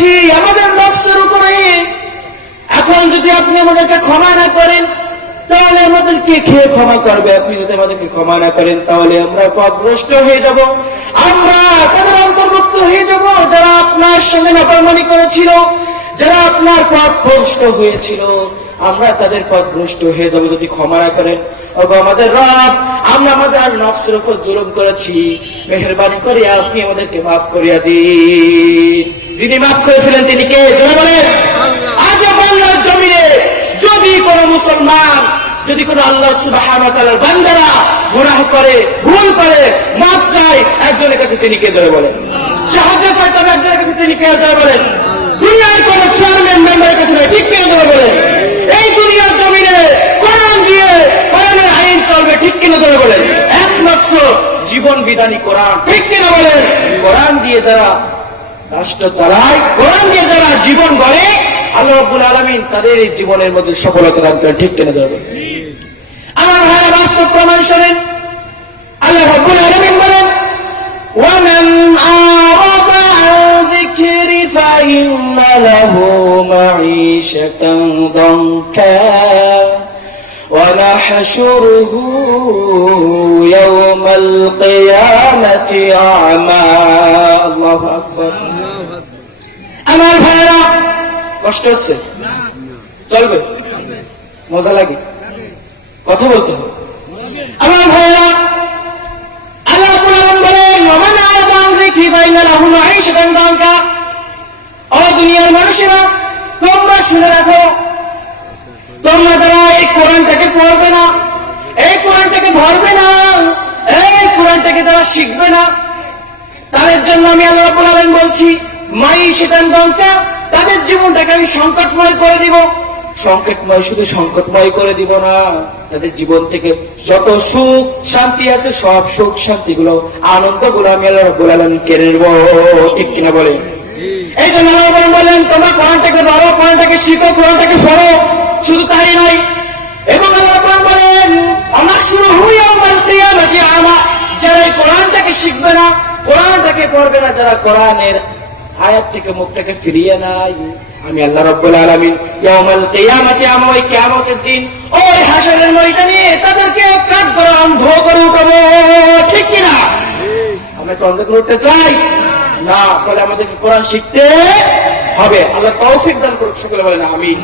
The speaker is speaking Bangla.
করছি আমাদের নফসের উপরে। এখন যদি আপনি আমাদেরকে ক্ষমা না করেন, তাহলে আমাদেরকে খেয়ে ক্ষমা করবে? আপনি যদি আমাদেরকে ক্ষমা না করেন, তাহলে আমরা পথভ্রষ্ট হয়ে যাব। আমরা তাদের অন্তর্ভুক্ত হয়ে যাব, যারা আপনার সঙ্গে নাপারমানি করেছিল, যারা আপনার পথ ভ্রষ্ট হয়েছিল। আমরা তাদের পথ ভ্রষ্ট হয়ে যাব যদি ক্ষমা না করেন। আমাদের রব, আমরা আমাদের নকশের উপর জুলুম করেছি। মেহরবানি করে আপনি আমাদেরকে মাফ করিয়া দিন। যিনি মাফ করেছিলেন তিনি কে? জোরে বলেন। আজ বাংলার জমিনে যদি কোন মুসলমান, যদি কোন আল্লাহ তাআলার বান্দারা গুনাহ করে, ভুল করে, মাফ চায়, একজনের কাছে তিনি কে? জোরে বলেন। ঠিক বলেন। এই দুনিয়ার দিয়ে চলবে ঠিক বলেন। একমাত্র জীবন বিধানী কোরআন ঠিক কিনা? বলেন। কোরআন দিয়ে যারা রাষ্ট্র চালায় কোরআন দিয়ে যারা জীবন গড়ে আল্লাহ রাব্বুল আলামিন তাদের এই জীবনের মধ্যে সফলতা দান করেন ঠিক কিনা ধরবে আমার ভাইয়া বাস্তব প্রমাণ শোনেন আল্লাহ রাব্বুল আলামিন বলেন ومن أعرض عن ذكري فإن له معيشة ضنكا ونحشره يوم القيامة أعمى الله أكبر আমার ভাইরা কষ্ট হচ্ছে? চলবে? মজা লাগে? কথা বলতে হবে। আমার ভাইরা আল্লাহ রাব্বুল বলেন ওমান আ'রাদা যিকরি ফাইন্না লাহু মাঈশাতান দানকা। ও দুনিয়ার মানুষেরা তোমরা শুনে রাখো তোমরা যারা এই কোরআনটাকে পড়বে না এই কোরআনটাকে ধরবে না এই কোরআনটাকে যারা শিখবে না তাদের জন্য আমি আল্লাহ রাব্বুল বলছি, মাই শয়তান দঙ্কা তাদের জীবনটাকে আমি সংকটময় করে দিব। সংকটময়, শুধু সংকটময় করে দিব না, তাদের জীবন থেকে যত সুখ, শান্তি আছে, সব সুখ শান্তি গুলো আনন্দগুলো আমি আল্লাহ কেড়ে নেব। ঠিক কিনা বলে এই জন্য বলেন তোমরা কোরআনটাকে ধরো কোরআনটাকে শিখো, কোরআনটাকে পড়ো। শুধু তাই নয় কোরআনটাকে পড়বে না যারা কোরআনের আয়াত থেকে মুখটাকে ফিরিয়ে নাই আমি আল্লাহ রাব্বুল আলামিন ইয়াউমাল কিয়ামতি আমা ওই কিয়ামতের দিন ওই হাসরের ময়দানে তাদেরকে কাঠ করে অন্ধ করে উঠাবো। ঠিক কি না আমরা কি অন্ধ করে উঠতে চাই? না, তাহলে আমাদেরকে কোরআন শিখতে হবে। আল্লাহ তৌফিক দান করুক, সকলে বলেন আমিন।